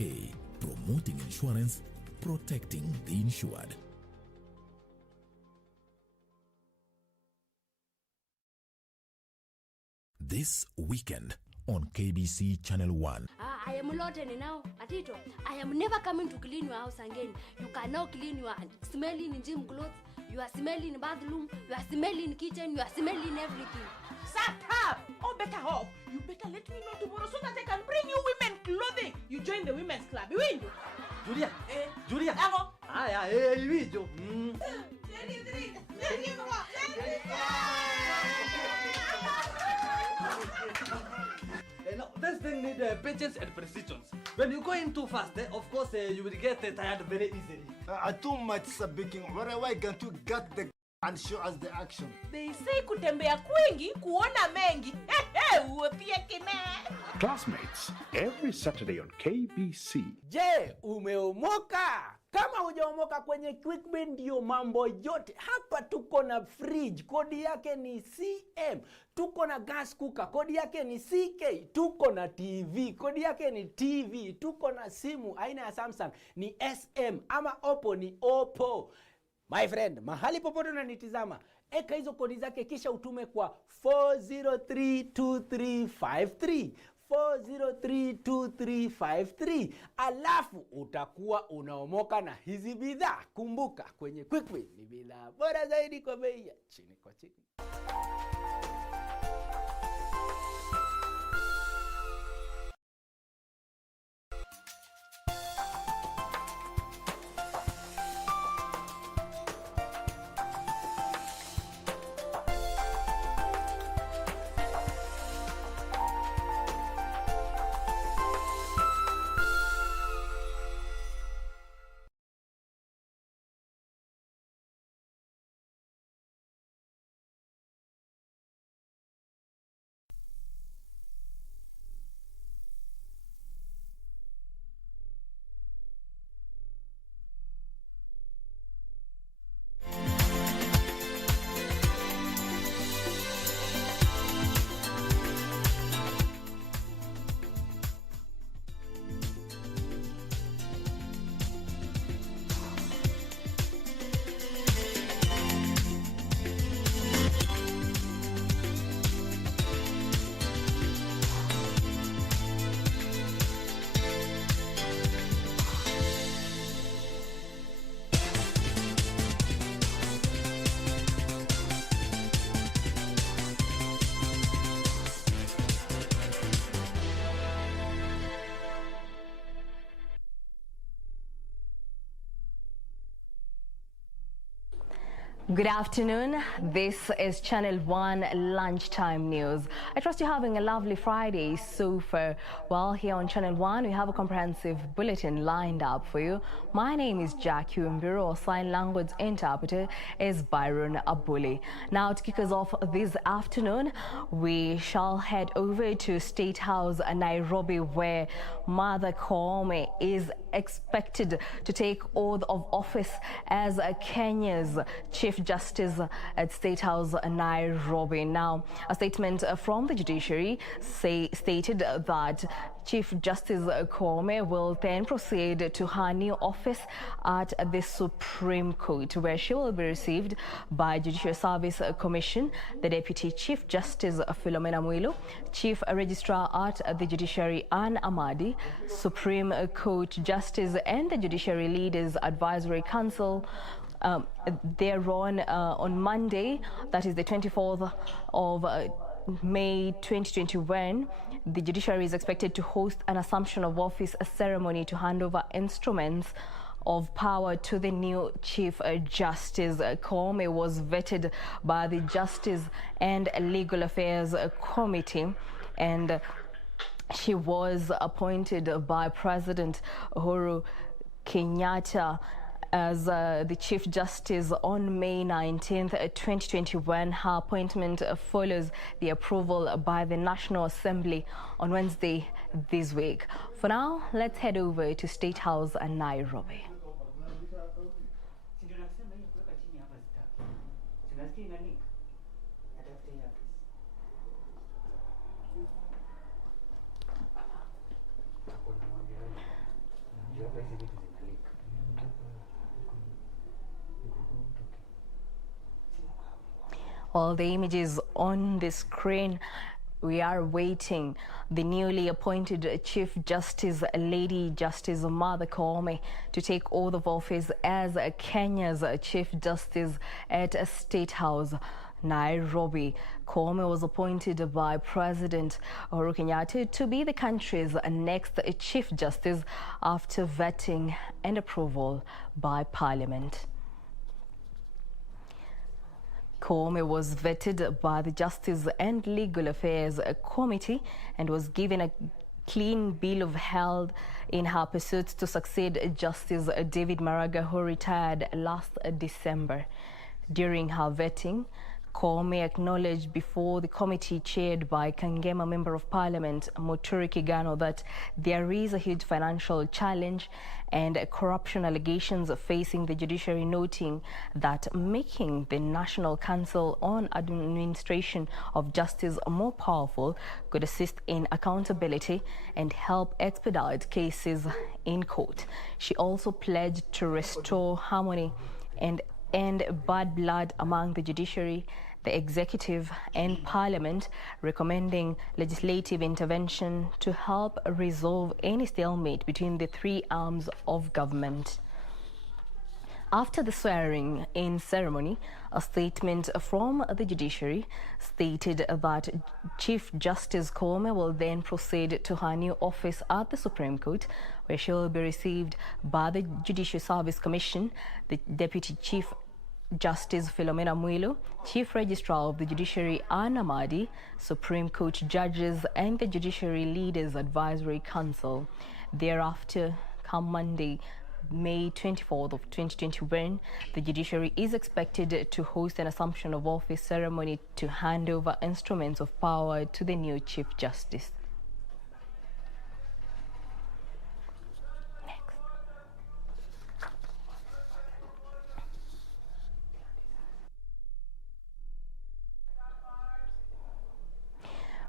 A, promoting insurance, protecting the insured. This weekend on KBC Channel 1. I am Loteni now. Atito, I am never coming to clean your house again. You can now clean your smelling in gym clothes, you are smelling in bathroom, you are smelling kitchen, you are smelling everything. Shut up! Or better off, you better let me know tomorrow so that I can bring you women clothing. You join the women's club, you win. Julia, Julia. Amo. You win, Joe. Now, this thing needs patience and precision. When you go in too fast, of course, you will get tired very easily. Too much baking. Why can't you get the and show us the action? They say kutembea kwingi kuona mengi. Uwapie kime. Classmates, every Saturday on KBC. Je, umeomoka? Kama hujaomoka kwenye Quickbit ndio mambo yote. Hapa tuko na fridge, kodi yake ni CM. Tuko na gas cooker, kodi yake ni CK. Tuko na TV, kodi yake ni TV. Tuko na simu aina ya Samsung ni SM ama Oppo ni Oppo. My friend, mahali popote unanitizama, eka hizo kodi zake kisha utume kwa 4032353. 4032353. Alafu utakuwa unaomoka na hizi bidhaa. Kumbuka, kwenye Quickbit ni bidhaa bora zaidi kwa bei ya chini kwa chini. Good afternoon. This is Channel 1 Lunchtime News. I trust you're having a lovely Friday so far. Well, here on Channel 1, we have a comprehensive bulletin lined up for you. My name is Jackie Wambiru. Our sign language interpreter is Byron Abuli. Now, to kick us off this afternoon, we shall head over to State House Nairobi, where Mother Koome is expected to take oath of office as Kenya's Chief Justice at State House Nairobi. Now, a statement from the judiciary stated that Chief Justice Koome will then proceed to her new office at the Supreme Court, where she will be received by Judicial Service Commission, the Deputy Chief Justice Philomena Mwilu, Chief Registrar at the Judiciary Ann Amadi, Supreme Court Justice and the Judiciary Leaders Advisory Council. Thereon on Monday, that is the 24th of May 2021, the judiciary is expected to host an assumption of office ceremony to hand over instruments of power to the new Chief Justice. Koome was vetted by the Justice and Legal Affairs Committee, and she was appointed by President Uhuru Kenyatta as the Chief Justice on May 19th, 2021. Her appointment follows the approval by the National Assembly on Wednesday this week. For now, let's head over to State House and Nairobi. All the images on the screen, we are waiting the newly appointed Chief Justice, Lady Justice Martha Koome, to take oath of office as Kenya's Chief Justice at State House, Nairobi. Koome was appointed by President Uhuru Kenyatta to be the country's next Chief Justice after vetting and approval by Parliament. Koome was vetted by the Justice and Legal Affairs Committee and was given a clean bill of health in her pursuit to succeed Justice David Maraga, who retired last December. During her vetting, Koome acknowledged before the committee chaired by Kangema Member of Parliament Muturi Kigano that there is a huge financial challenge and corruption allegations facing the judiciary, noting that making the National Council on Administration of Justice more powerful could assist in accountability and help expedite cases in court. She also pledged to restore harmony and end bad blood among the judiciary, the executive and parliament, recommending legislative intervention to help resolve any stalemate between the three arms of government. After the swearing-in ceremony, a statement from the judiciary stated that Chief Justice Koome will then proceed to her new office at the Supreme Court, where she will be received by the Judicial Service Commission, the Deputy Chief Justice Philomena Mwilu, Chief Registrar of the Judiciary Anna Madi, Supreme Court judges and the Judiciary Leaders Advisory Council. Thereafter, come Monday, May 24th of 2021, the judiciary is expected to host an assumption of office ceremony to hand over instruments of power to the new Chief Justice.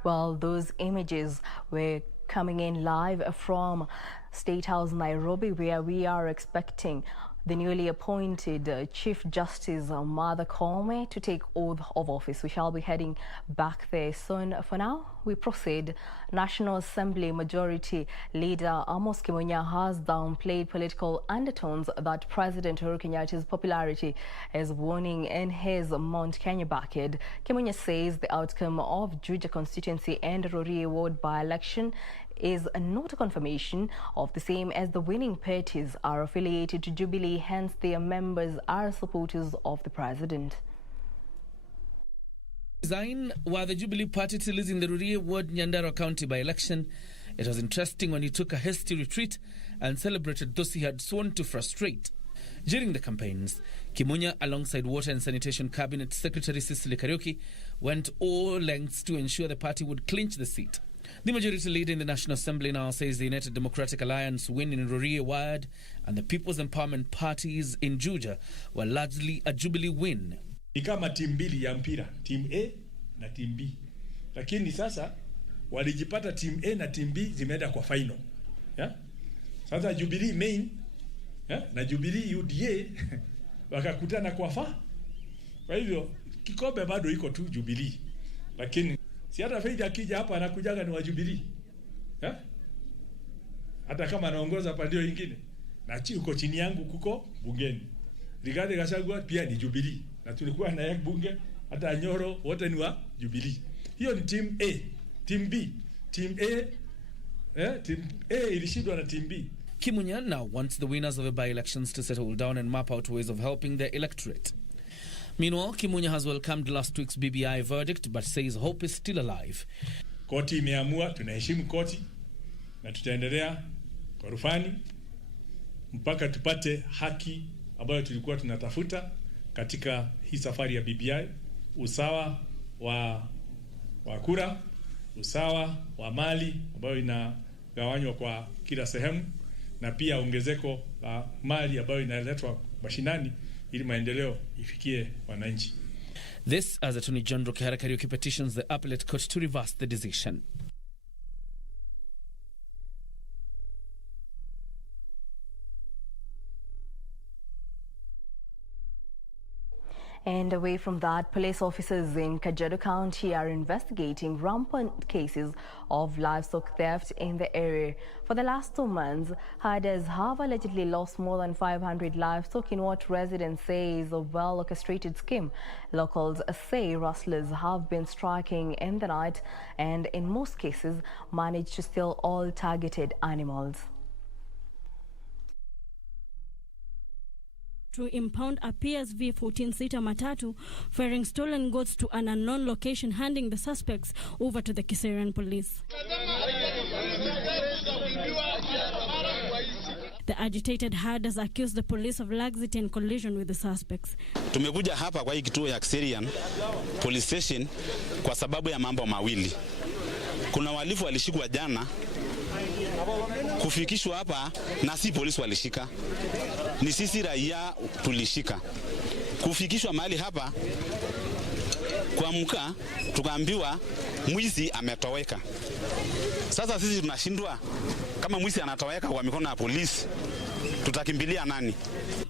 Well, those images were coming in live from State House Nairobi, where we are expecting the newly appointed Chief Justice Martha Koome to take oath of office. We shall be heading back there soon. For now, we proceed. National Assembly Majority Leader Amos Kimunya has downplayed political undertones that President Uhuru Kenyatta's popularity is waning in his Mount Kenya backyard. Kimunya says the outcome of Juja constituency and Rurie ward by-election is not a confirmation of the same, as the winning parties are affiliated to Jubilee, hence their members are supporters of the president. Design were the Jubilee Party to lose in the Rurie ward Nyandarua County by-election. It was interesting when he took a hasty retreat and celebrated those he had sworn to frustrate. During the campaigns, Kimunya, alongside Water and Sanitation Cabinet Secretary Cicely Kariuki, went all lengths to ensure the party would clinch the seat. The majority leader in the National Assembly now says the United Democratic Alliance win in Rurie ward and the People's Empowerment Parties in Juja were largely a Jubilee win. Ni kama timu mbili ya mpira, team A na team B. Lakini sasa walijipata team A na team B zimeenda kwa final. Ya? Sasa Jubilee main, ya? Na Jubilee UDA wakakutana kwa fa. Kwa hivyo kikombe bado iko tu Jubilee. Lakini si hata Faida akija hapa anakujaga ni wa Jubilee. Eh? Hata kama anaongoza pandio nyingine. Na uko chini yangu kuko bungeni. Rigathi Gachagua pia ni Jubilee. Na tulikuwa na yeye bunge, hata Nyoro wote ni wa Jubilee. Hiyo ni team A, team B, team A, team A ilishindwa na team B. Kimunya now wants the winners of the by-elections to settle down and map out ways of helping their electorate. Meanwhile, Kimunya has welcomed last week's BBI verdict but says hope is still alive. Koti imeamua, tunaheshimu koti na tutaendelea kwa rufani mpaka tupate haki ambayo tulikuwa tunatafuta katika hii safari ya BBI, usawa wa kura, usawa wa mali ambayo inagawanywa kwa kila sehemu, na pia ongezeko la mali ambayo inaletwa mashinani ili maendeleo ifikie wananchi. This as Attorney General Kihara Kariuki petitions the appellate court to reverse the decision. And away from that, police officers in Kajiado County are investigating rampant cases of livestock theft in the area. For the last 2 months, herders have allegedly lost more than 500 livestock in what residents say is a well-orchestrated scheme. Locals say rustlers have been striking in the night and in most cases managed to steal all targeted animals. To impound a PSV 14-seater matatu ferrying stolen goods to an unknown location, handing the suspects over to the Kiserian police. The agitated herders accused the police of laxity and collision with the suspects. Tumekuja hapa kwa hii kituo ya Kiserian police station kwa sababu ya mambo mawili. Kuna walifu walishikwa jana, kufikishwa hapa na si polisi walishika, ni sisi raia tulishika. Kufikishwa mahali hapa kuamka tukaambiwa mwizi ametoweka. Sasa sisi tunashindwa, kama mwizi anatoweka kwa mikono ya polisi tutakimbilia nani?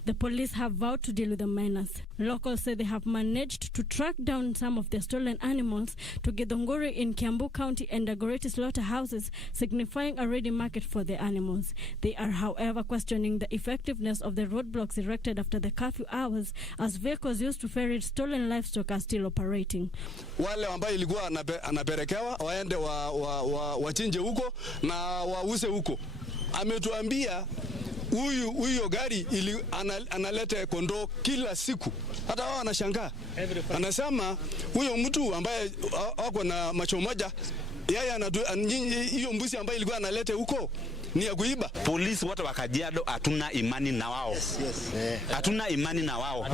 The police have vowed to deal with the menace. Locals say they have managed to track down some of the stolen animals to Githunguri in Kiambu County and Dagoretti slaughterhouses, signifying a ready market for the animals. They are, however, questioning the effectiveness of the roadblocks erected after the curfew hours, as vehicles used to ferry stolen livestock are still operating. Wale ambao ilikuwa anaperekewa waende wachinje huko na wause huko. Ametuambia huyo gari analeta kondoo kila siku. Hata wao wanashangaa. Anasema huyo mtu ambaye wako na macho moja, yeye hiyo mbuzi ambaye ilikuwa analeta huko ni ya kuiba. Polisi wote wa Kajiado hatuna imani na wao. Hatuna imani na wao.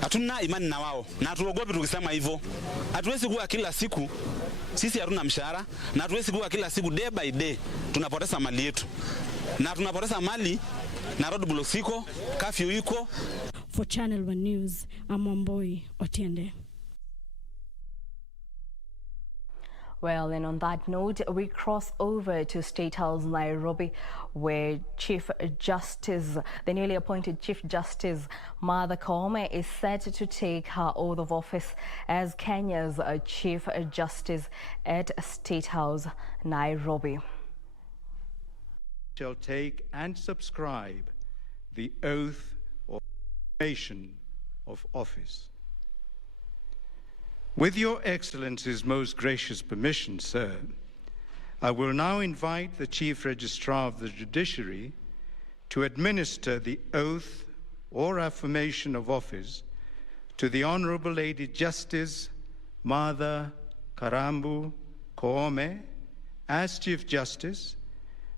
Hatuna imani na wao. Na tuogope tukisema hivyo. Hatuwezi kuwa kila siku sisi hatuna mshahara, na hatuwezi kuwa kila siku day by day tunapoteza mali yetu. Na tunapoteza mali na roadblocks iko, curfew iko. For Channel 1 News, I'm Wamboi Otiende. Well, and on that note, we cross over to State House, Nairobi, where Chief Justice, the newly appointed Chief Justice, Martha Koome, is set to take her oath of office as Kenya's Chief Justice at State House, Nairobi. Shall take and subscribe the oath or affirmation of office. With Your Excellency's most gracious permission, sir, I will now invite the Chief Registrar of the Judiciary to administer the oath or affirmation of office to the Honorable Lady Justice Martha Karambu Koome as Chief Justice,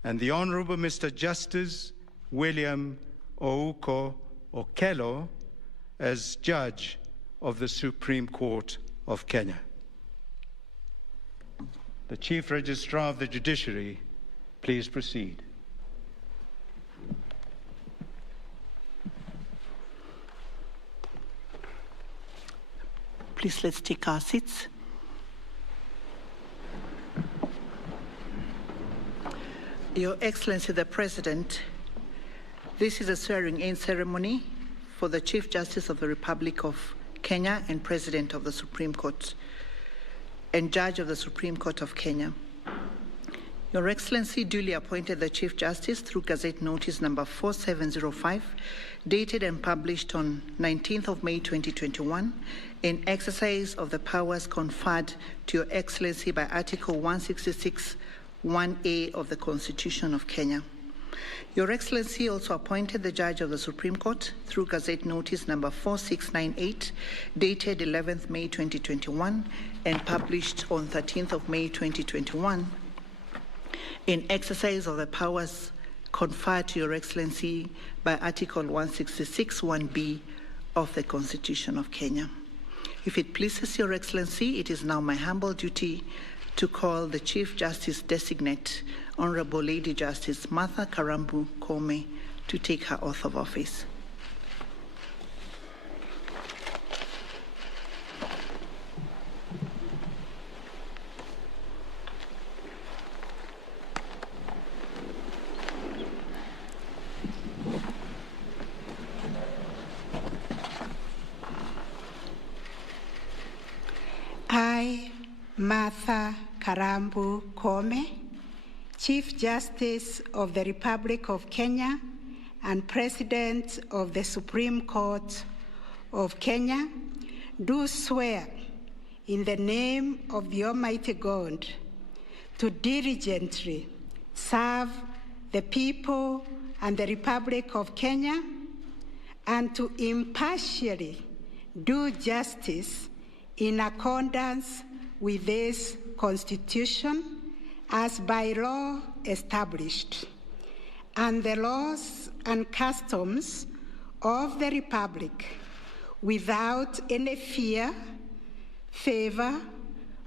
and the Honorable Mr. Justice William Ouko Okello as Judge of the Supreme Court of Kenya. The Chief Registrar of the Judiciary, please proceed. Please, let's take our seats. Your Excellency the President, this is a swearing-in ceremony for the Chief Justice of the Republic of Kenya and President of the Supreme Court and Judge of the Supreme Court of Kenya. Your Excellency duly appointed the Chief Justice through Gazette Notice number 4705, dated and published on 19th of May 2021, in exercise of the powers conferred to Your Excellency by Article 166 1A of the Constitution of Kenya. Your Excellency also appointed the Judge of the Supreme Court through Gazette Notice number 4698, dated 11th May 2021 and published on 13th of May 2021, in exercise of the powers conferred to Your Excellency by Article 166 1B of the Constitution of Kenya. If it pleases Your Excellency, it is now my humble duty to call the Chief Justice Designate, Honorable Lady Justice Martha Karambu Koome, to take her oath of office. Martha Karambu Koome, Chief Justice of the Republic of Kenya and President of the Supreme Court of Kenya, do swear in the name of the Almighty God to diligently serve the people and the Republic of Kenya and to impartially do justice in accordance with this Constitution as by law established, and the laws and customs of the Republic without any fear, favor,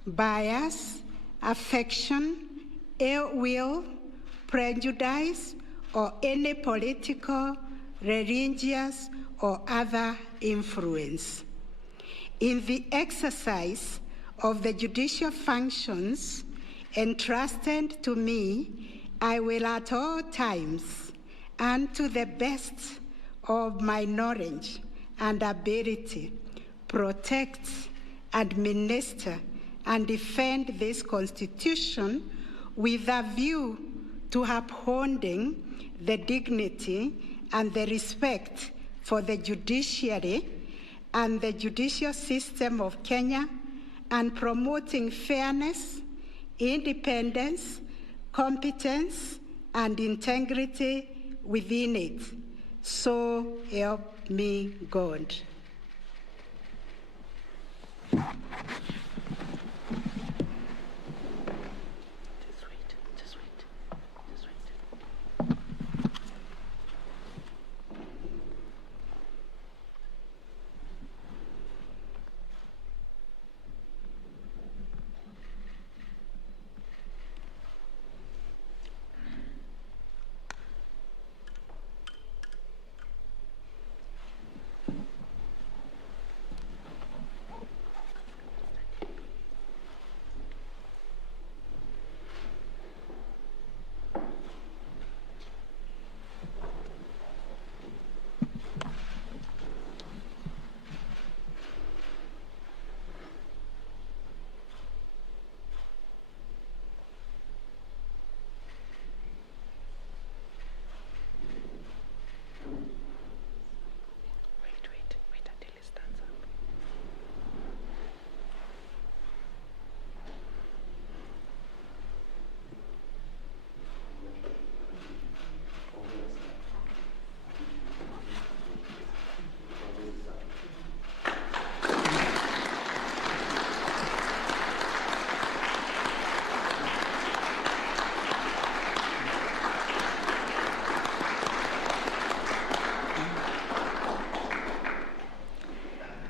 bias, affection, ill will, prejudice, or any political, religious, or other influence. In the exercise of the judicial functions entrusted to me, I will at all times, and to the best of my knowledge and ability, protect, administer, and defend this Constitution with a view to upholding the dignity and the respect for the judiciary and the judicial system of Kenya, and promoting fairness, independence, competence, and integrity within it. So help me God.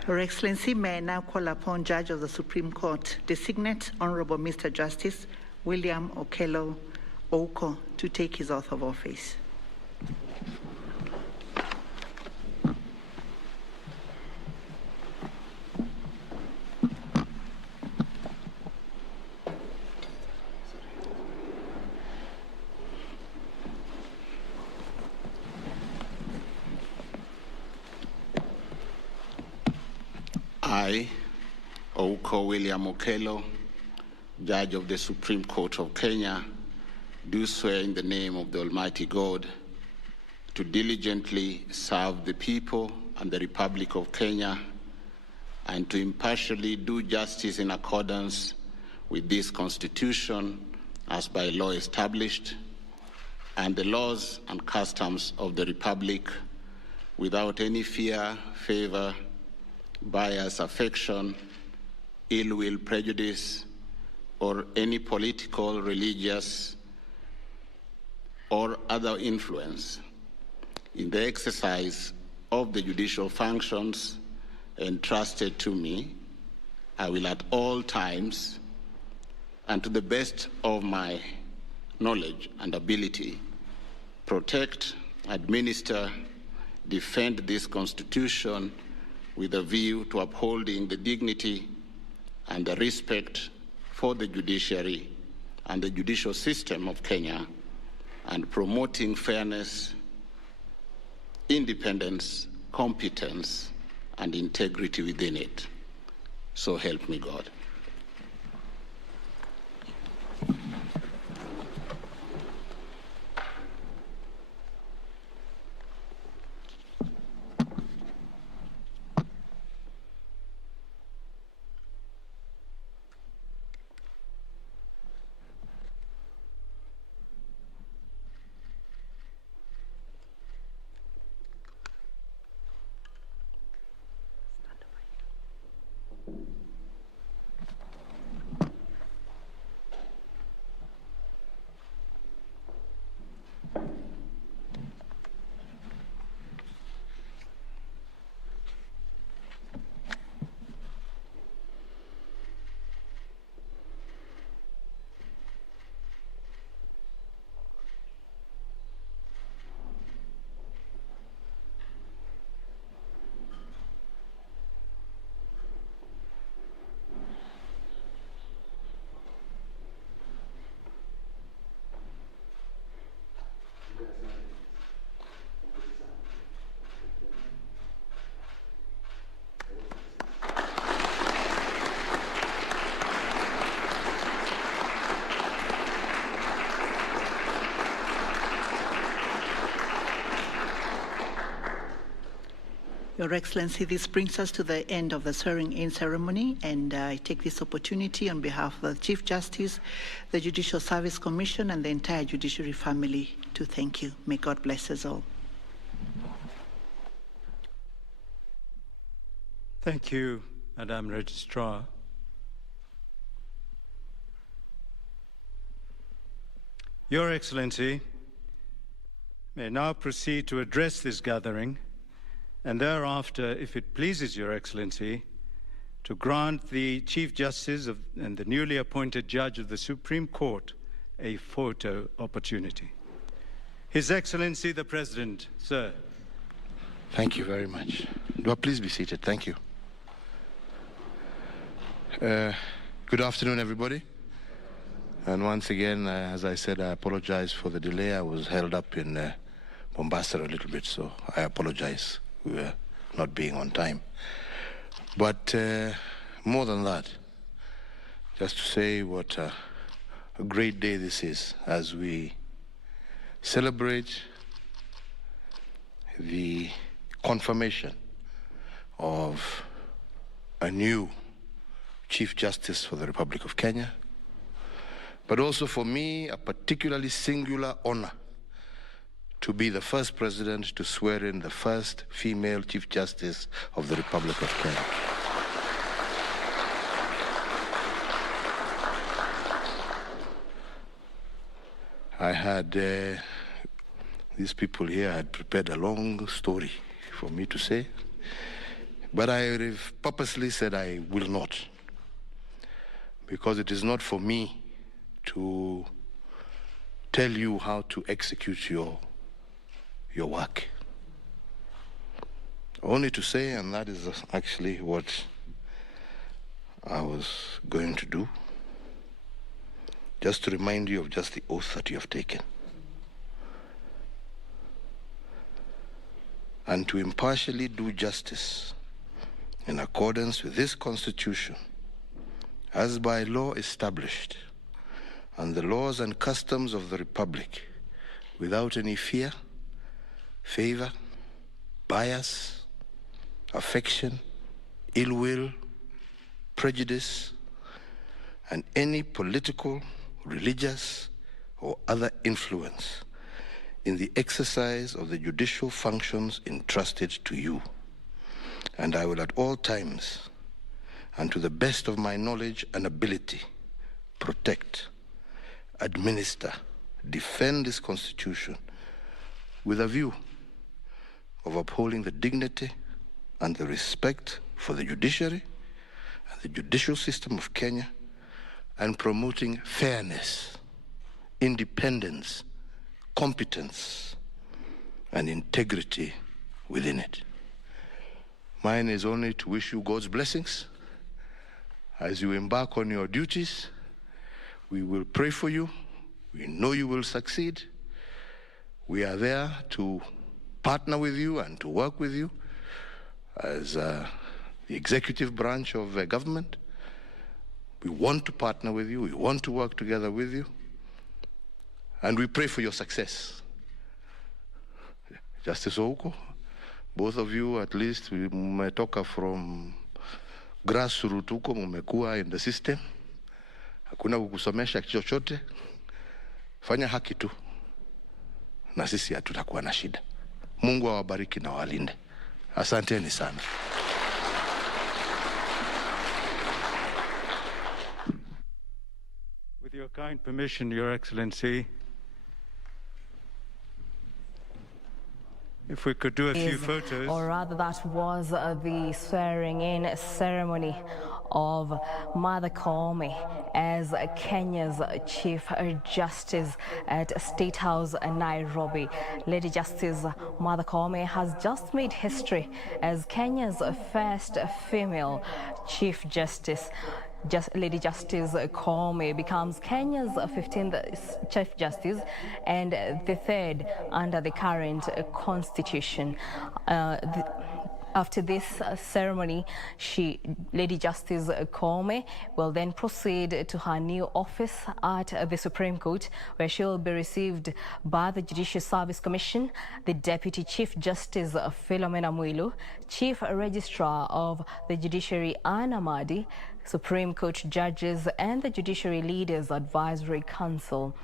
Your Excellency, may I now call upon Judge of the Supreme Court, Designate Honorable Mr. Justice William Okello Ouko, to take his oath of office. I, Ouko William Okello, Judge of the Supreme Court of Kenya, do swear in the name of the Almighty God to diligently serve the people and the Republic of Kenya and to impartially do justice in accordance with this Constitution as by law established and the laws and customs of the Republic without any fear, favor, bias, affection, ill will, prejudice, or any political, religious, or other influence in the exercise of the judicial functions entrusted to me. I will at all times, and to the best of my knowledge and ability, protect, administer, defend this Constitution with a view to upholding the dignity and the respect for the judiciary and the judicial system of Kenya, and promoting fairness, independence, competence, and integrity within it. So help me God. Your Excellency, this brings us to the end of the swearing-in ceremony, and I take this opportunity on behalf of the Chief Justice, the Judicial Service Commission, and the entire judiciary family to thank you. May God bless us all. Thank you, Madam Registrar. Your Excellency may now proceed to address this gathering, and thereafter, if it pleases Your Excellency, to grant the Chief Justice and the newly appointed Judge of the Supreme Court a photo opportunity. His Excellency the President, sir. Thank you very much. Do I please be seated? Thank you. Good afternoon, everybody. And once again, as I said, I apologize for the delay. I was held up in Mombasa a little bit, so I apologize for not being on time. But more than that, just to say what a great day this is as we celebrate the confirmation of a new Chief Justice for the Republic of Kenya, but also for me, a particularly singular honor to be the first president to swear in the first female Chief Justice of the Republic of Kenya. I had, these people here had prepared a long story for me to say, but I purposely said I will not, because it is not for me to tell you how to execute your work. Only to say, and that is actually what I was going to do, just to remind you of just the oath that you have taken. And to impartially do justice in accordance with this Constitution, as by law established, and the laws and customs of the Republic, without any fear, favor, bias, affection, ill will, prejudice, and any political, religious, or other influence in the exercise of the judicial functions entrusted to you. And I will at all times, and to the best of my knowledge and ability, protect, administer, defend this Constitution with a view of upholding the dignity and the respect for the judiciary and the judicial system of Kenya, and promoting fairness, independence, competence, and integrity within it. Mine is only to wish you God's blessings as you embark on your duties. We will pray for you. We know you will succeed. We are there to partner with you and to work with you as the executive branch of government. We want to partner with you. We want to work together with you. And we pray for your success. Justice Ouko, both of you at least, mmetoka from grassroots huko, mmekuwa in the system. Hakuna kukusomesha chochote. Fanya haki tu, na sisi hatutakuwa na shida. Mungu awabariki na walinde. Asanteni sana. With your kind permission, Your Excellency, if we could do a few photos. Or rather, that was the swearing-in ceremony of Mother Koome as Kenya's Chief Justice at State House Nairobi. Lady Justice Mother Koome has just made history as Kenya's first female Chief Justice. Lady Justice Koome becomes Kenya's 15th Chief Justice and the third under the current constitution. After this ceremony, Lady Justice Koome will then proceed to her new office at the Supreme Court, where she will be received by the Judicial Service Commission, the Deputy Chief Justice Philomena Mwilu, Chief Registrar of the Judiciary Anna Madi, Supreme Court judges, and the Judiciary Leaders Advisory Council.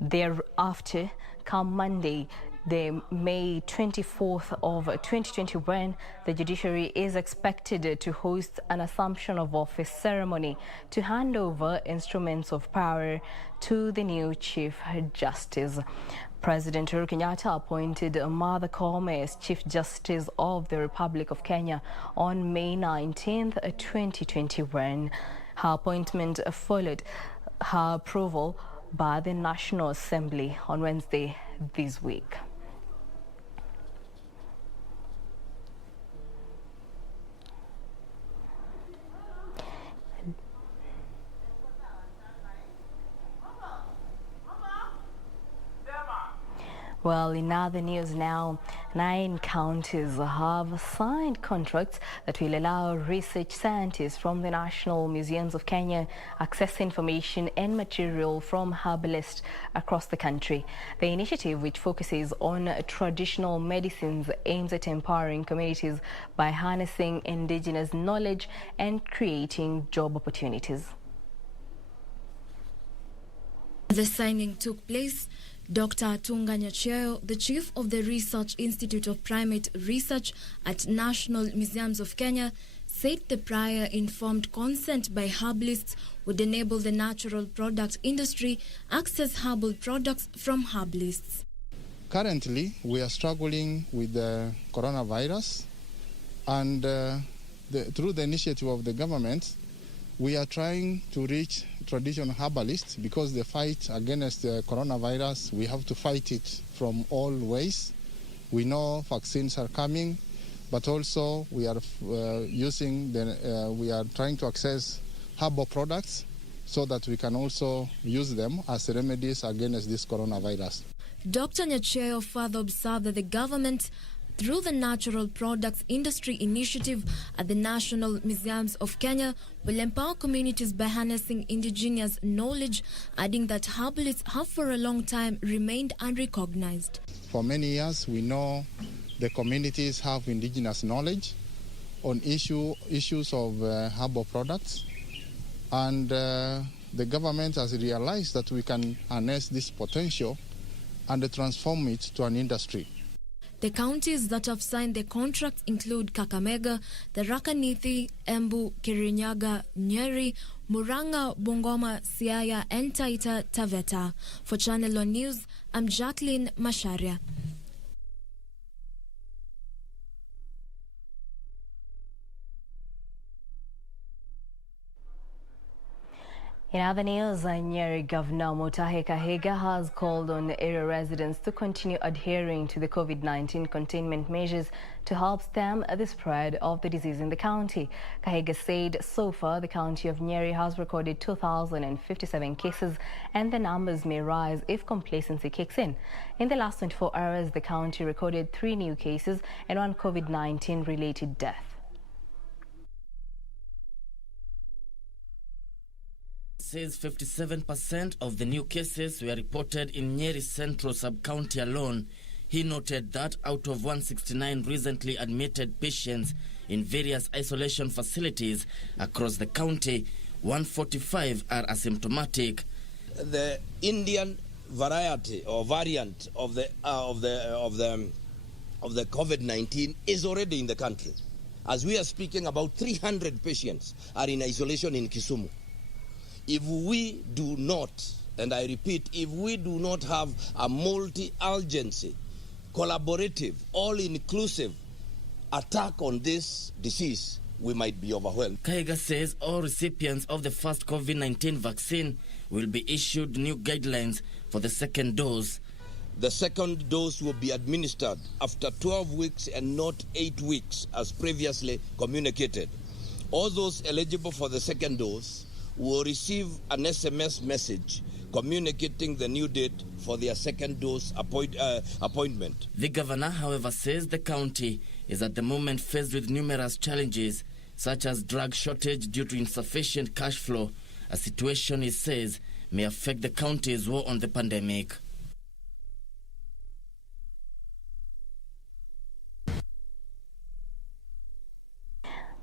Thereafter, come Monday, the May 24th of 2021, the judiciary is expected to host an Assumption of Office ceremony to hand over instruments of power to the new Chief Justice. President Uhuru Kenyatta appointed Martha Koome as Chief Justice of the Republic of Kenya on May 19th, 2021. Her appointment followed her approval by the National Assembly on Wednesday this week. Well, in other news now, 9 counties have signed contracts that will allow research scientists from the National Museums of Kenya access information and material from herbalists across the country. The initiative, which focuses on traditional medicines, aims at empowering communities by harnessing indigenous knowledge and creating job opportunities. The signing took place. Dr. Tunga Nyacheo, the chief of the Research Institute of Primate Research at National Museums of Kenya, said the prior informed consent by herbalists would enable the natural product industry access herbal products from herbalists. Currently, we are struggling with the coronavirus, and through the initiative of the government, we are trying to reach traditional herbalists because the fight against the coronavirus, we have to fight it from all ways. We know vaccines are coming, but also we are we are trying to access herbal products so that we can also use them as remedies against this coronavirus. Dr. Nyacheo further observed that the government, through the Natural Products Industry Initiative at the National Museums of Kenya, will empower communities by harnessing indigenous knowledge, adding that herbalists have for a long time remained unrecognized. For many years, we know the communities have indigenous knowledge on issues of herbal products, and the government has realized that we can harness this potential and transform it to an industry. The counties that have signed the contracts include Kakamega, Tharaka Nithi, Embu, Kirinyaga, Nyeri, Murang'a, Bungoma, Siaya, and Taita Taveta. For Channel One News, I'm Jacqueline Masharia. In other news, Nyeri Governor Mutahi Kahiga has called on area residents to continue adhering to the COVID-19 containment measures to help stem the spread of the disease in the county. Kahiga said so far the county of Nyeri has recorded 2,057 cases, and the numbers may rise if complacency kicks in. In the last 24 hours, the county recorded 3 new cases and 1 COVID-19 related death. Says 57% of the new cases were reported in Nyeri Central Sub-County alone. He noted that out of 169 recently admitted patients in various isolation facilities across the county, 145 are asymptomatic. The Indian variety or variant of the COVID-19 is already in the country. As we are speaking, about 300 patients are in isolation in Kisumu. If we do not, and I repeat, if we do not have a multi-agency, collaborative, all-inclusive attack on this disease, we might be overwhelmed. Kaiga says all recipients of the first COVID-19 vaccine will be issued new guidelines for the second dose. The second dose will be administered after 12 weeks and not 8 weeks, as previously communicated. All those eligible for the second dose will receive an SMS message communicating the new date for their second dose appointment. The governor, however, says the county is at the moment faced with numerous challenges, such as drug shortage due to insufficient cash flow, a situation he says may affect the county's war on the pandemic.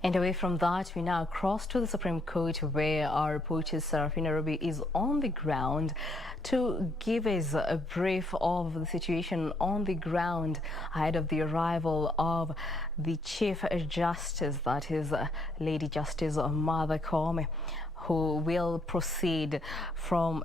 And away from that, we now cross to the Supreme Court, where our reporter Nairobi is on the ground to give us a brief of the situation on the ground ahead of the arrival of the Chief Justice, that is Lady Justice Martha Koome, who will proceed from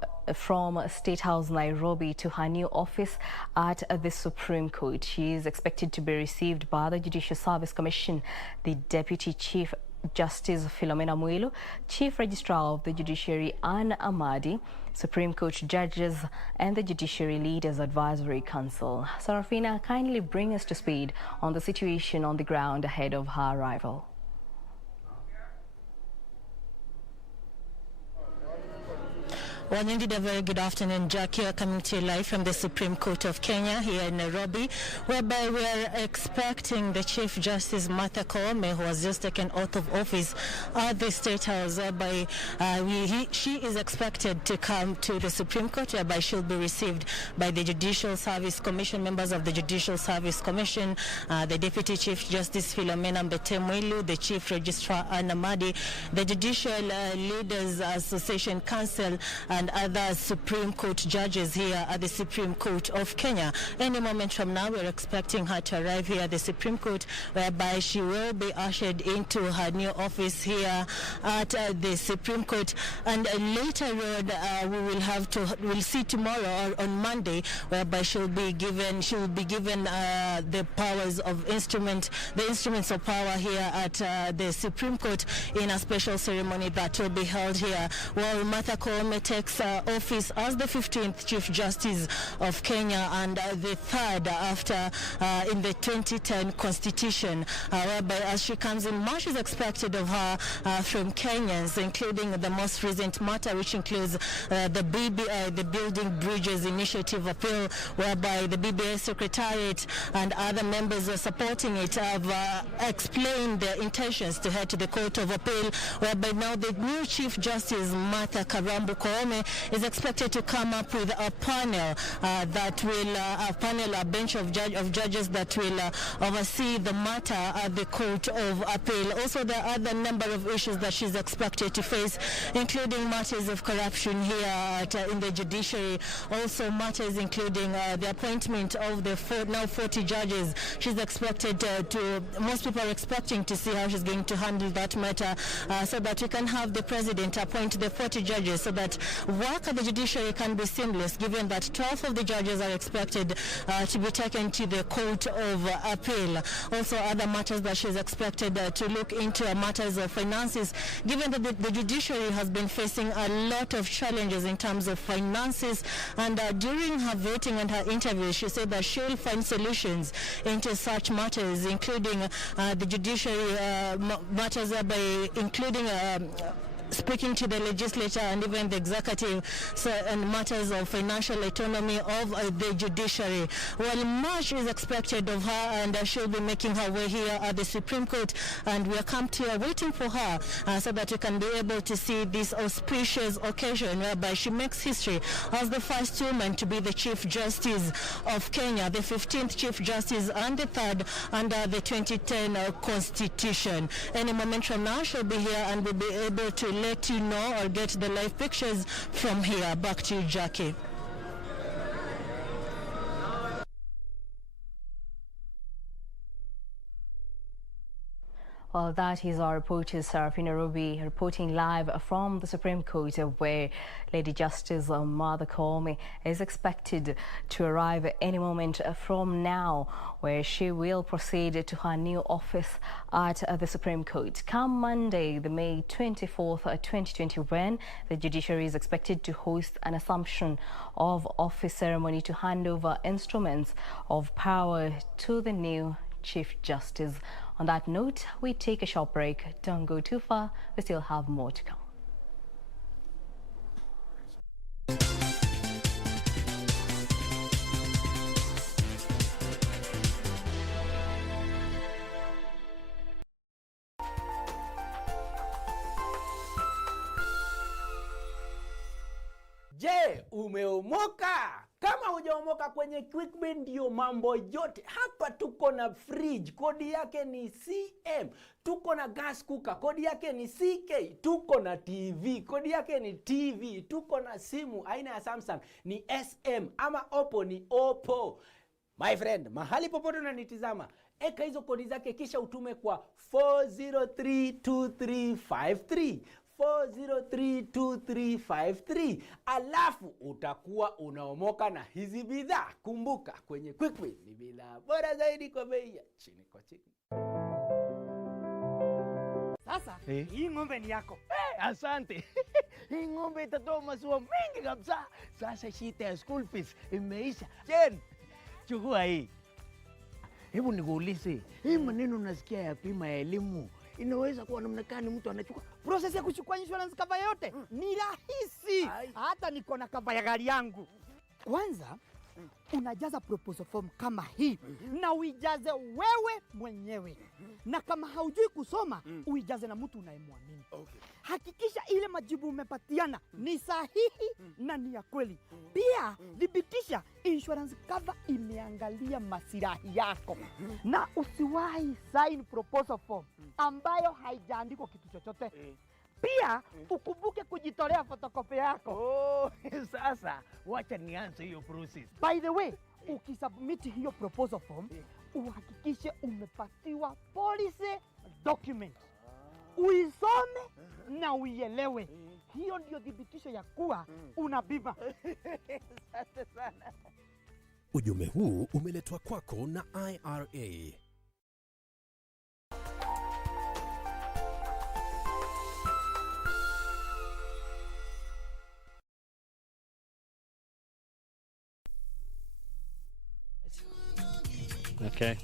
State House Nairobi to her new office at the Supreme Court. She is expected to be received by the Judicial Service Commission, the Deputy Chief Justice Philomena Mwilu, Chief Registrar of the Judiciary Anne Amadi, Supreme Court judges and the Judiciary Leaders Advisory Council. Sarafina, kindly bring us to speed on the situation on the ground ahead of her arrival. Well, indeed, a very good afternoon, Jackie. We're coming to you live from the Supreme Court of Kenya here in Nairobi, whereby we are expecting the Chief Justice Martha Koome, who has just taken oath of office at the State House, whereby she is expected to come to the Supreme Court, whereby she'll be received by the Judicial Service Commission, members of the Judicial Service Commission, the Deputy Chief Justice Philomena Mwilu, the Chief Registrar Anne Amadi, the Judicial Leaders Association Council, and other Supreme Court judges here at the Supreme Court of Kenya. Any moment from now, we're expecting her to arrive here at the Supreme Court, whereby she will be ushered into her new office here at the Supreme Court. And later on, we'll see tomorrow or on Monday, whereby she'll be given the powers of the instruments of power here at the Supreme Court in a special ceremony that will be held here, while Martha Koome takes office as the 15th Chief Justice of Kenya and the third after in the 2010 Constitution, whereby as she comes in, much is expected of her from Kenyans, including the most recent matter, which includes the BBI, the Building Bridges Initiative appeal, whereby the BBI Secretariat and other members are supporting it have explained their intentions to head to the Court of Appeal, whereby now the new Chief Justice Martha Koome is expected to come up with a panel a bench of judges that will oversee the matter at the Court of Appeal. Also, there are other number of issues that she's expected to face, including matters of corruption here in the judiciary. Also, matters including the appointment of the now 40 judges. She's expected most people are expecting to see how she's going to handle that matter, so that we can have the president appoint the 40 judges, so that work at the judiciary can be seamless, given that 12 of the judges are expected to be taken to the Court of Appeal. Also, other matters that she's expected to look into are matters of finances, given that the judiciary has been facing a lot of challenges in terms of finances. And during her voting and her interview, she said that she will find solutions into such matters, including the judiciary matters, including speaking to the legislature and even the executive, and matters of financial autonomy of the judiciary. Well, much is expected of her, and she'll be making her way here at the Supreme Court, and we are waiting for her so that we can be able to see this auspicious occasion whereby she makes history as the first woman to be the Chief Justice of Kenya, the 15th Chief Justice and the third under the 2010 Constitution. Any moment from now, she'll be here and we'll be able to let you know or get the live pictures from here. Back to you, Jackie. Well, that is our reporter, Nairobi, reporting live from the Supreme Court, where Lady Justice Martha Koome is expected to arrive any moment from now, where she will proceed to her new office at the Supreme Court. Come Monday, the May 24th, 2021, the judiciary is expected to host an assumption of office ceremony to hand over instruments of power to the new Chief Justice. On that note, we take a short break. Don't go too far. We still have more to come. umeomoka. Kama hujaomoka kwenye Quickbit ndio mambo yote. Hapa tuko na fridge, kodi yake ni CM. Tuko na gas cooker, kodi yake ni CK. Tuko na TV, kodi yake ni TV. Tuko na simu aina ya Samsung ni SM, ama Oppo ni Oppo. My friend, mahali popote unanitizama, eka hizo kodi zake kisha utume kwa 4032353. 4032353, alafu utakuwa unaomoka na hizi bidhaa. Kumbuka, kwenye Quickbit ni bidhaa bora zaidi kwa bei ya chini kwa chini. Sasa hii ng'ombe ni yako. Asante. Hii ng'ombe itatoa maziwa mengi kabisa. Sasa shida ya school fees imeisha. Jen, chukua hii. Hebu nikuulize, hii maneno unasikia ya bima ya elimu inaweza kuwa namna gani mtu anachukua? Process ya kuchukua insurance cover yote ni rahisi. Hata niko na cover ya gari yangu. Kwanza unajaza proposal form kama hii na uijaze wewe mwenyewe. Na kama haujui kusoma, uijaze na mtu unayemwamini. Hakikisha ile majibu umepatiana ni sahihi na ni ya kweli. Pia thibitisha insurance cover imeangalia maslahi yako. Na usiwahi sign proposal form ambayo haijaandikwa kitu chochote. Pia ukumbuke kujitolea photocopy yako. Sasa wacha nianze hiyo process. By the way, ukisubmit hiyo proposal form, uhakikishe umepatiwa policy document. Uisome na uielewe. Hiyo ndio thibitisho ya kuwa una bima. Asante sana. Ujumbe huu umeletwa kwako na IRA. Okay.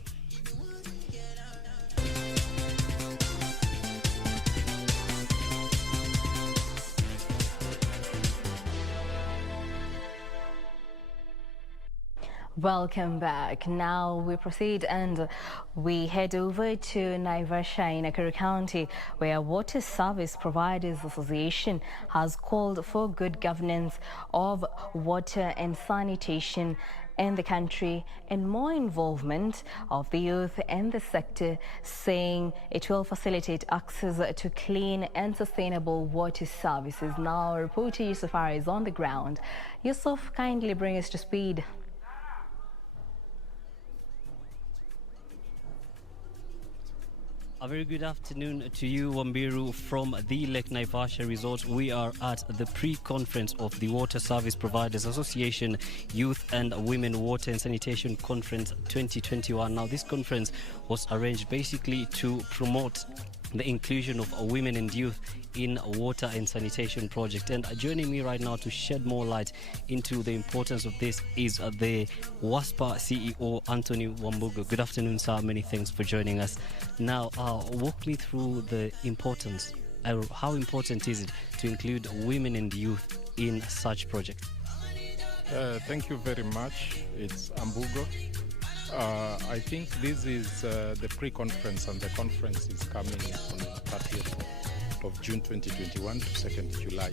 Welcome back. Now we proceed and we head over to Naivasha in Nakuru County, where Water Service Providers Association has called for good governance of water and sanitation in the country and more involvement of the youth in the sector, saying it will facilitate access to clean and sustainable water services. Now, reporter Yusuf is on the ground. Yusuf, kindly bring us to speed. A very good afternoon to you, Wambiru, from the Lake Naivasha Resort. We are at the pre-conference of the Water Service Providers Association Youth and Women Water and Sanitation Conference 2021. Now, this conference was arranged basically to promote the inclusion of women and youth in water and sanitation project. And joining me right now to shed more light into the importance of this is the WASPA CEO, Anthony Wambugu. Good afternoon, sir. Many thanks for joining us. Now, walk me through the importance, how important is it to include women and youth in such projects? Thank you very much. It's Ambugo. I think this is the pre-conference, and the conference is coming on the 30th of June 2021 to 2nd July.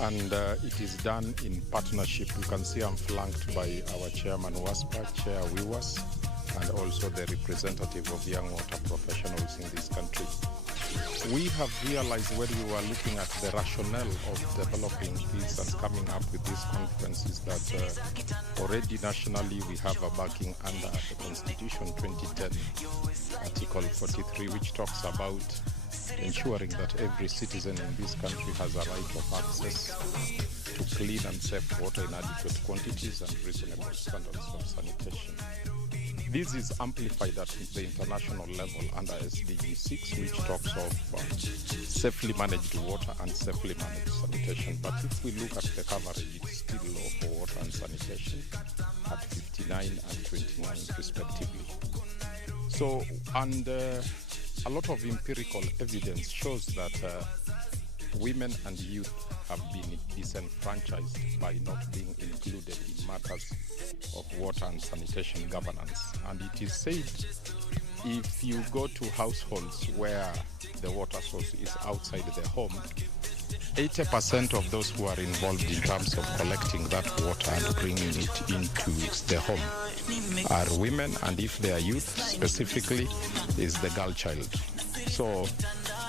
And it is done in partnership. You can see I'm flanked by our chairman WASPA, Chair Wiwas, and also the representative of young water professionals in this country. We have realized when we were looking at the rationale of developing this and coming up with this conference is that already nationally we have a backing under the Constitution 2010, Article 43, which talks about ensuring that every citizen in this country has a right of access to clean and safe water in adequate quantities and reasonable standards of sanitation. This is amplified at the international level under SDG 6, which talks of safely managed water and safely managed sanitation. But if we look at the coverage, it's still low for water and sanitation at 59 and 29 respectively. So, and a lot of empirical evidence shows that women and youth have been disenfranchised by not being included in matters of water and sanitation governance. And it is said if you go to households where the water source is outside the home, 80% of those who are involved in terms of collecting that water and bringing it into the home are women, and if they are youth, specifically, is the girl child. So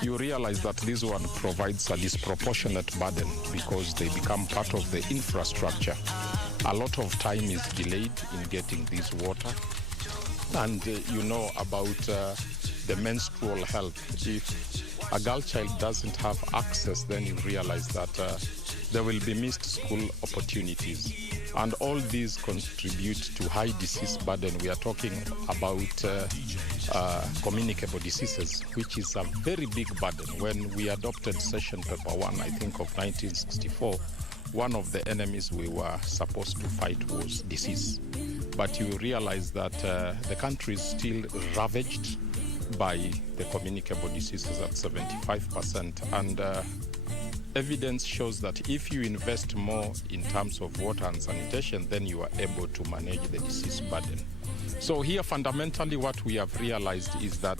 you realize that this one provides a disproportionate burden because they become part of the infrastructure. A lot of time is delayed in getting this water. And you know about the menstrual health. If a girl child doesn't have access, then you realize that there will be missed school opportunities. And all these contribute to high disease burden. We are talking about communicable diseases, which is a very big burden. When we adopted Session Paper 1, I think of 1964, one of the enemies we were supposed to fight was disease. But you realize that the country is still ravaged by the communicable diseases at 75%. And evidence shows that if you invest more in terms of water and sanitation, then you are able to manage the disease burden. So here, fundamentally, what we have realized is that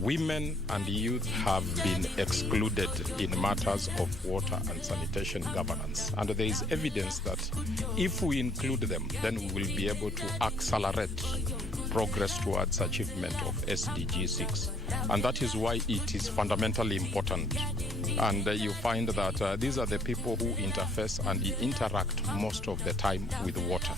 women and youth have been excluded in matters of water and sanitation governance. And there is evidence that if we include them, then we will be able to accelerate progress towards achievement of SDG 6. And that is why it is fundamentally important. And you find that these are the people who interface and interact most of the time with water.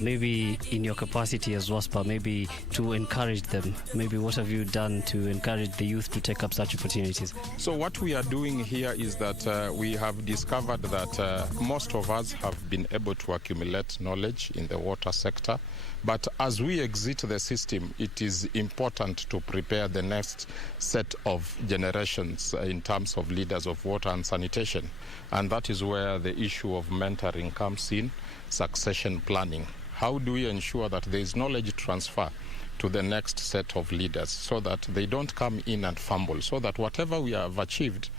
Maybe in your capacity as WASPA, maybe to encourage them, maybe what have you done to encourage the youth to take up such opportunities? So what we are doing here is that we have discovered that most of us have been able to accumulate knowledge in the water sector. But as we exit the system, it is important to prepare the next set of generations in terms of leaders of water and sanitation. And that is where the issue of mentoring comes in, succession planning. How do we ensure that there is knowledge transfer to the next set of leaders so that they don't come in and fumble, so that whatever we have achieved,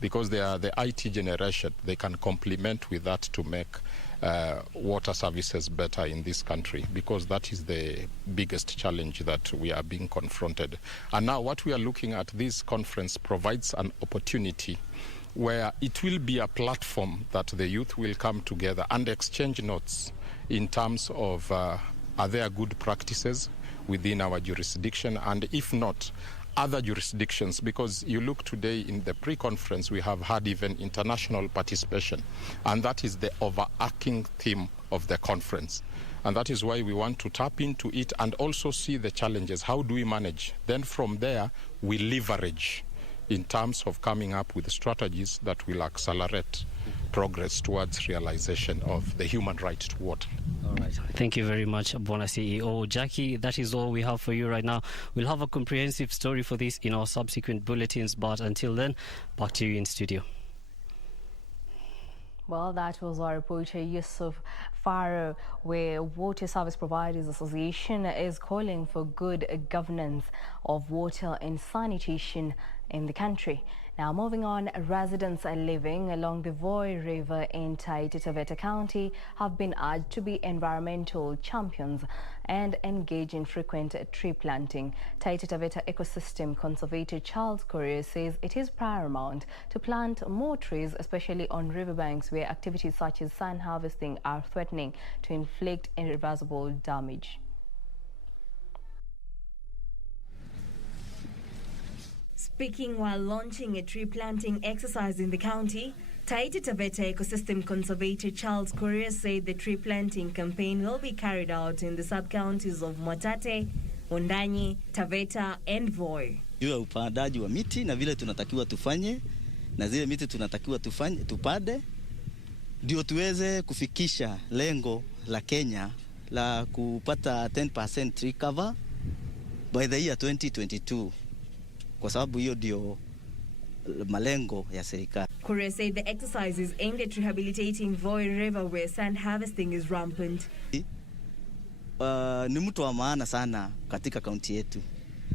because they are the IT generation, they can complement with that to make water services better in this country, because that is the biggest challenge that we are being confronted. And now what we are looking at, this conference provides an opportunity where it will be a platform that the youth will come together and exchange notes in terms of are there good practices within our jurisdiction, and if not, other jurisdictions, because you look today in the pre-conference, we have had even international participation, and that is the overarching theme of the conference. And that is why we want to tap into it and also see the challenges. How do we manage? Then from there, we leverage in terms of coming up with strategies that will accelerate progress towards realization of the human right to water. All right. Thank you very much, Bona CEO. Jackie, that is all we have for you right now. We'll have a comprehensive story for this in our subsequent bulletins, but until then, back to you in studio. Well, that was our reporter Yusuf Faro, where Water Service Providers Association is calling for good governance of water and sanitation in the country. Now, moving on, residents living along the Voi River in Taita Taveta County have been urged to be environmental champions and engage in frequent tree planting. Taita Taveta Ecosystem Conservator Charles Courier says it is paramount to plant more trees, especially on riverbanks where activities such as sand harvesting are threatening to inflict irreversible damage. Speaking while launching a tree planting exercise in the county, Taita Taveta Ecosystem Conservator Charles Courier said the tree planting campaign will be carried out in the sub-counties of Mwatate, Wundanyi, Taveta and Voi. Juu ya upandaji wa miti na vile tunatakiwa tufanye na zile miti tunatakiwa tupande ndio tuweze kufikisha lengo la Kenya la kupata 10% tree cover by the year 2022. Kwa sababu hiyo ndio malengo ya serikali. Courier said the exercise is aimed at rehabilitating Voi River where sand harvesting is rampant. Ni mtu wa maana sana katika kaunti yetu.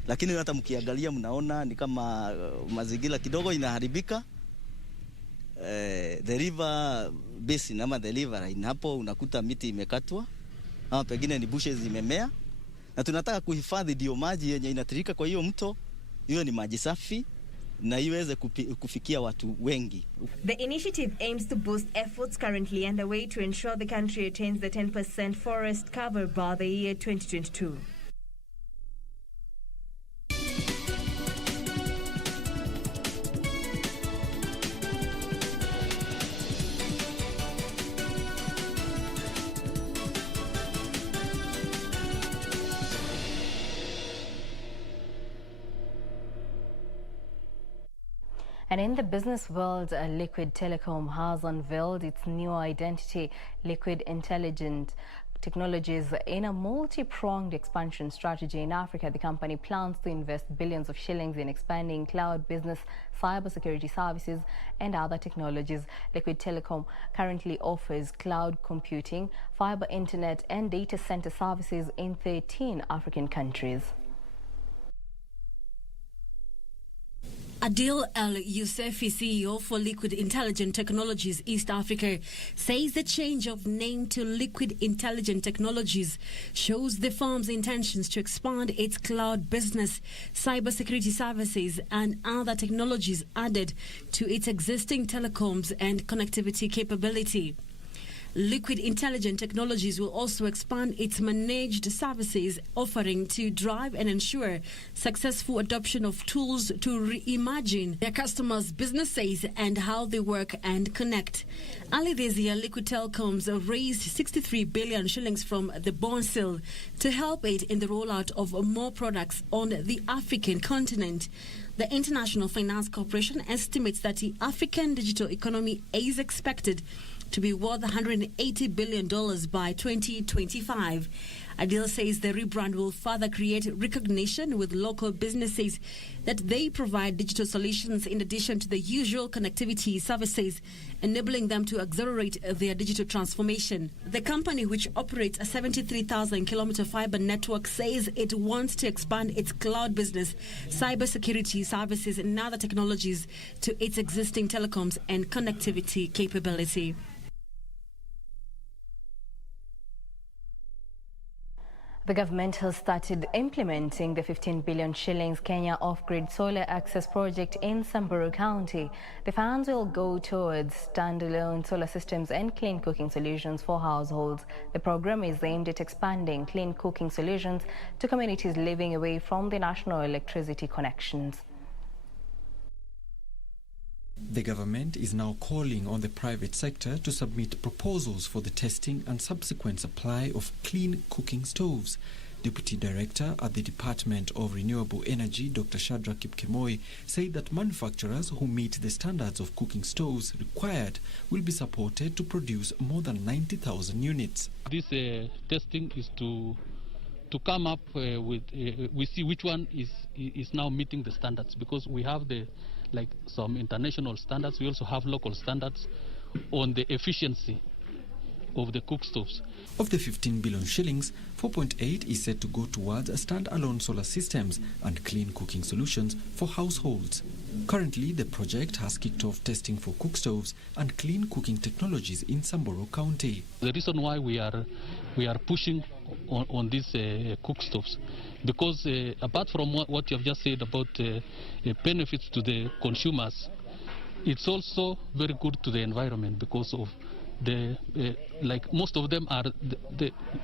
Lakini hata mkiangalia mnaona ni kama mazingira kidogo inaharibika. The river basin ama the river hapo unakuta miti imekatwa ama pengine ni bushes zimemea, na tunataka kuhifadhi ndio maji yenye inatirika kwa hiyo mto. Hiyo ni maji safi na iweze kufikia watu wengi. The initiative aims to boost efforts currently underway to ensure the country attains the 10% forest cover by the year 2022. And in the business world, Liquid Telecom has unveiled its new identity, Liquid Intelligent Technologies. In a multi-pronged expansion strategy in Africa, the company plans to invest billions of shillings in expanding cloud business, cybersecurity services, and other technologies. Liquid Telecom currently offers cloud computing, fiber internet, and data center services in 13 African countries. Adil El Youssefi, CEO for Liquid Intelligent Technologies East Africa, says the change of name to Liquid Intelligent Technologies shows the firm's intentions to expand its cloud business, cybersecurity services, and other technologies added to its existing telecoms and connectivity capability. Liquid Intelligent Technologies will also expand its managed services offering to drive and ensure successful adoption of tools to reimagine their customers' businesses and how they work and connect. Early this year, Liquid Telecoms raised 63 billion shillings from the bond sale to help it in the rollout of more products on the African continent. The International Finance Corporation estimates that the African digital economy is expected to be worth $180 billion by 2025. Adil says the rebrand will further create recognition with local businesses that they provide digital solutions in addition to the usual connectivity services, enabling them to accelerate their digital transformation. The company, which operates a 73,000-kilometer fiber network, says it wants to expand its cloud business, cybersecurity services, and other technologies to its existing telecoms and connectivity capability. The government has started implementing the 15 billion shillings Kenya off-grid solar access project in Samburu County. The funds will go towards standalone solar systems and clean cooking solutions for households. The program is aimed at expanding clean cooking solutions to communities living away from the national electricity connections. The government is now calling on the private sector to submit proposals for the testing and subsequent supply of clean cooking stoves. Deputy Director at the Department of Renewable Energy, Dr. Shadrack Kipkemoi, said that manufacturers who meet the standards of cooking stoves required will be supported to produce more than 90,000 units. This testing is to come up with, we see which one is now meeting the standards, because we have like some international standards. We also have local standards on the efficiency of the cook stoves. Of the 15 billion shillings, 4.8 is set to go towards standalone solar systems and clean cooking solutions for households. Currently, the project has kicked off testing for cook stoves and clean cooking technologies in Samburu County. The reason why we are pushing on these cook stoves, because apart from what you have just said about benefits to the consumers, it's also very good to the environment, because of like most of them are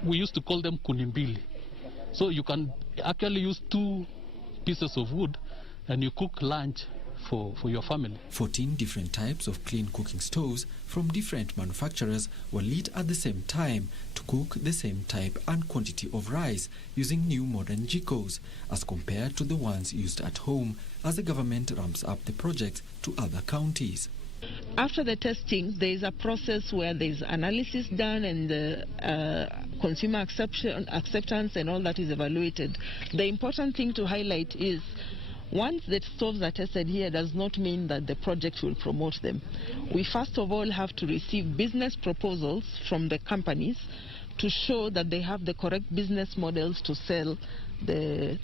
we used to call them kunimbili. So you can actually use 2 pieces of wood and you cook lunch for your family. 14 different types of clean cooking stoves from different manufacturers were lit at the same time to cook the same type and quantity of rice using new modern jikos as compared to the ones used at home, as the government ramps up the project to other counties. After the testing, there is a process where there is analysis done and the consumer acceptance and all that is evaluated. The important thing to highlight is, once the stoves are tested here, does not mean that the project will promote them. We first of all have to receive business proposals from the companies to show that they have the correct business models to sell the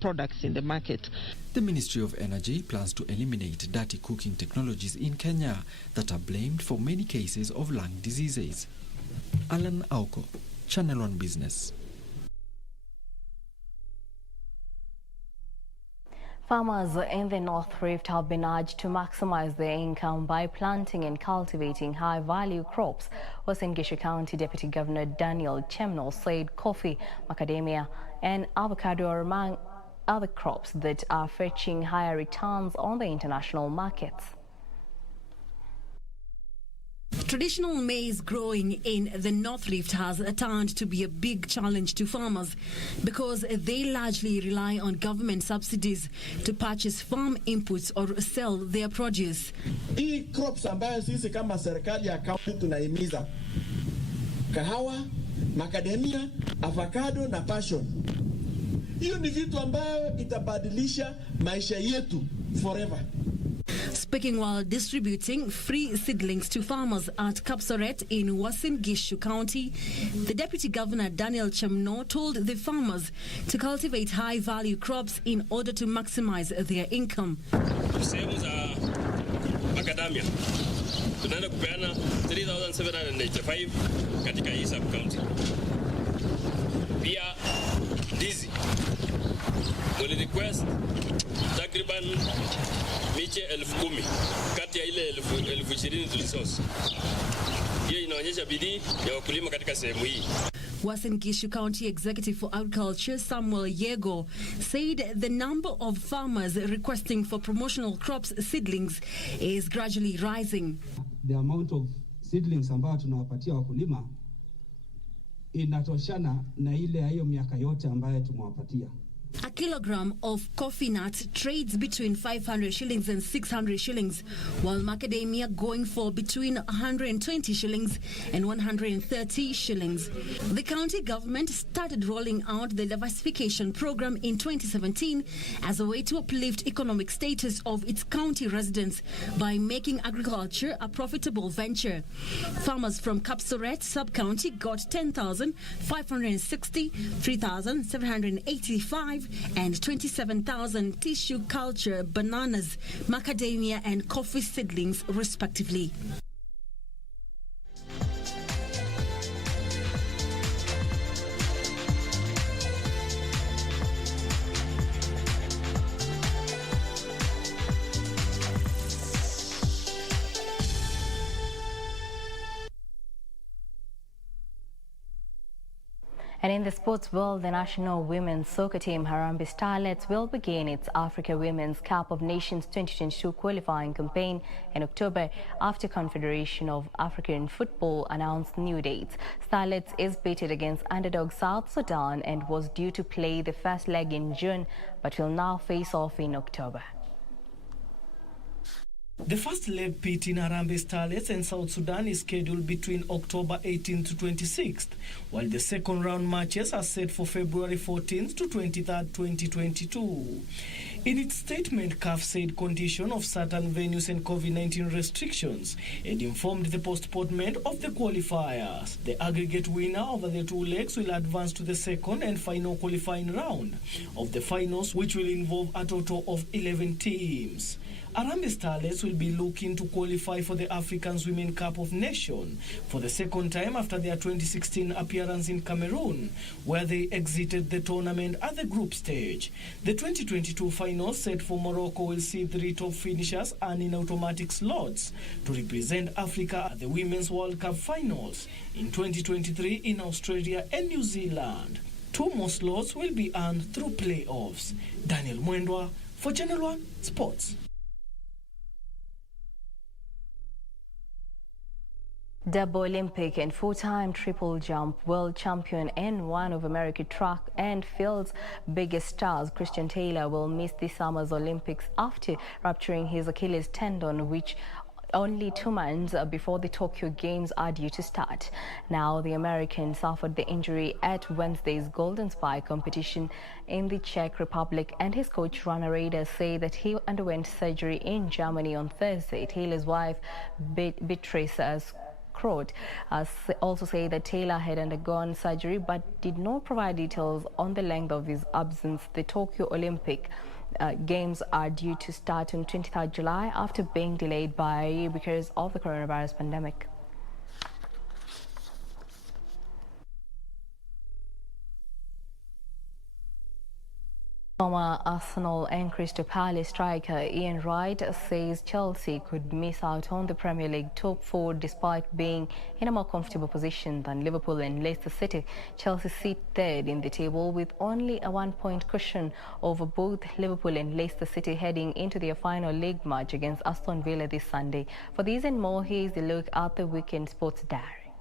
products in the market. The Ministry of Energy plans to eliminate dirty cooking technologies in Kenya that are blamed for many cases of lung diseases. Alan Auko, Channel 1 Business. Farmers in the North Rift have been urged to maximize their income by planting and cultivating high-value crops. Uasin Gishu County Deputy Governor Daniel Chemno said coffee, macadamia and avocado are among other crops that are fetching higher returns on the international markets. Traditional maize growing in the North Rift has turned to be a big challenge to farmers because they largely rely on government subsidies to purchase farm inputs or sell their produce. Hii crops ambayo sisi kama serikali ya kaunti tunahimiza: kahawa, macadamia, avocado na passion. Hiyo ni vitu ambayo itabadilisha maisha yetu forever. Speaking while distributing free seedlings to farmers at Kapsoret in Uasin Gishu County, the Deputy Governor Daniel Chemno told the farmers to cultivate high-value crops in order to maximize their income. Sehemu za macadamia tunaenda kupeana 3,785 katika hii sub county. Pia ndizi wali request takriban miche 10,000 kati ya ile 20,000 tulisource. Hiyo inaonyesha bidii ya wakulima katika sehemu hii. Uasin Gishu County Executive for Agriculture Samuel Yego said the number of farmers requesting for promotional crops seedlings is gradually rising. The amount of seedlings ambayo tunawapatia wakulima inatoshana na ile ya hiyo miaka yote ambayo tumewapatia. A kilogram of coffee nut trades between 500 shillings and 600 shillings, while macadamia going for between 120 shillings and 130 shillings. The county government started rolling out the diversification program in 2017 as a way to uplift economic status of its county residents by making agriculture a profitable venture. Farmers from Kapsoret sub-county got 10,560, 3,785 and 27,000 tissue culture, bananas, macadamia and coffee seedlings respectively. And in the sports world, the national women's soccer team Harambee Starlets will begin its Africa Women's Cup of Nations 2022 qualifying campaign in October after Confederation of African Football announced new dates. Starlets is pitted against underdog South Sudan and was due to play the first leg in June, but will now face off in October. The first leg pit in Harambee Starlets and South Sudan is scheduled between October 18th to 26th, while the second round matches are set for February 14th to 23rd, 2022. In its statement, CAF said condition of certain venues and COVID-19 restrictions had informed the postponement of the qualifiers. The aggregate winner over the two legs will advance to the second and final qualifying round of the finals, which will involve a total of 11 teams. Harambee Starlets will be looking to qualify for the African Women's Cup of Nations for the second time after their 2016 appearance in Cameroon, where they exited the tournament at the group stage. The 2022 finals set for Morocco will see 3 top finishers earning automatic slots to represent Africa at the Women's World Cup finals in 2023 in Australia and New Zealand. 2 more slots will be earned through playoffs. Daniel Mwendwa for Channel 1 Sports. Double Olympic and 4-time triple jump world champion and one of American track and field's biggest stars, Christian Taylor, will miss this summer's Olympics after rupturing his Achilles tendon, which only 2 months before the Tokyo Games are due to start. Now, the American suffered the injury at Wednesday's Golden Spike competition in the Czech Republic, and his coach Rana Rader said that he underwent surgery in Germany on Thursday. Taylor's wife, Beatrice also say that Taylor had undergone surgery but did not provide details on the length of his absence. The Tokyo Olympic Games are due to start on 23rd July after being delayed because of the coronavirus pandemic. Former Arsenal and Crystal Palace striker Ian Wright says Chelsea could miss out on the Premier League top four despite being in a more comfortable position than Liverpool and Leicester City. Chelsea sit third in the table with only a 1-point cushion over both Liverpool and Leicester City heading into their final league match against Aston Villa this Sunday. For these and more, here's a look at the weekend sports diary.